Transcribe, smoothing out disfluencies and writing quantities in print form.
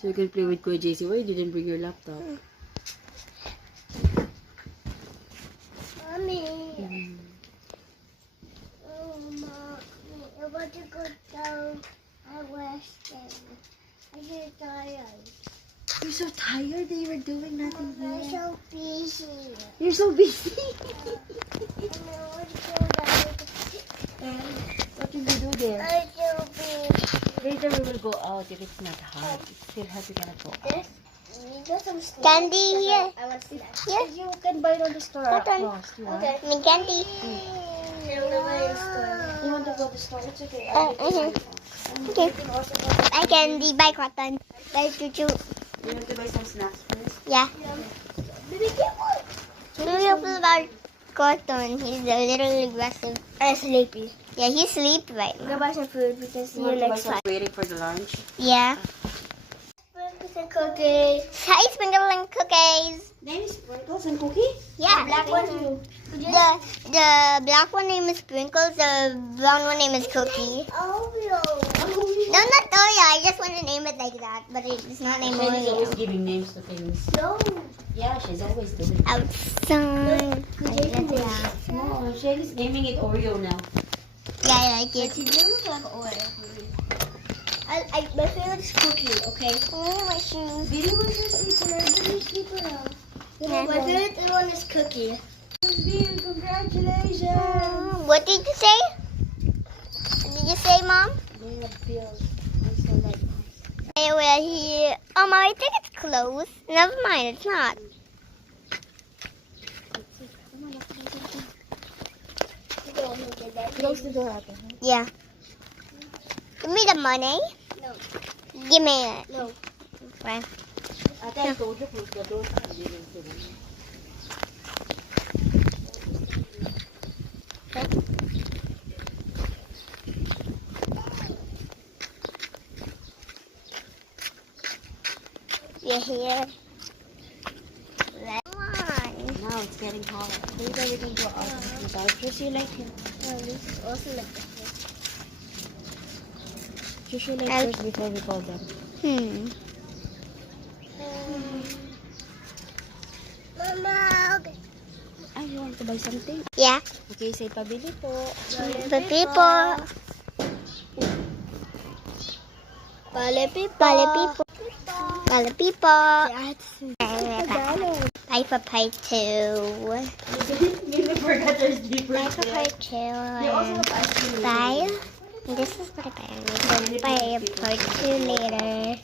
So you can play with Kuya JC. Why you didn't bring your laptop? Mommy. Oh, Mommy. I want to go down at Western. I'm so tired. You're so tired that you were doing nothing I'm here. so busy. You're so busy. And I want to go down. What did you do there? I'm so busy. Later we will go out if it's not hot. It's still hot, we cannot go out. You got some snacks? Candy here. I want snacks. Yes. You can buy it on the store Cotton. across. You want? Okay. Me candy. I'm going to buy a store. You want to go to the store? It's okay. Okay. Buy candy. Buy cotton. Buy choo-choo. You want to buy some snacks first? Yeah. Baby, get one. Choo-choo about cotton. He's a little aggressive. I'm sleepy. Yeah, he's asleep right I'm now. going to buy some food because You you're want to buy next some time. waiting for the lunch? Yeah. Sprinkles and cookies. Hi, Sprinkle and cookies. Name is Sprinkles and Cookie? Yeah. Black one. The black one name is Sprinkles. The brown one name is Cookie. Oreo. No, not Oreo. I just want to name it like that, but it's not named Shelly's always Oreo. giving names to things. No. Yeah, she's always doing it. Outside. No, Shelly's naming it Oreo now. Yeah, I like It it. looks like Oreo. My favorite is cookie, okay? Oh, my shoes. Baby, what's your sleeper? Baby, sleeper now. Yeah. My favorite one is cookie. Congratulations. What did you say? What did you say, Mom? They have bills. I'm so like. Hey, we're here. Mom, I think it's closed. Never mind, it's not. Close the door, Ate. Yeah. Give me the money. No. Give me it. No. Right. Ate, I told you close the door. You didn't do it. You're here. Come on. Now it's getting hotter. Maybe we can go out without just you like it. This is also like Just you like I'll- first before we call them. Mama, Ah, you want to buy something? Yeah. Okay, say pabili po. The people. Pale people. Pala people. Pala people. Tagalog. Bye for part 2. Really forgot there's deeper. Bye for part 2. They also have ice cream. Bye. This is my parents. Bye part 2 later.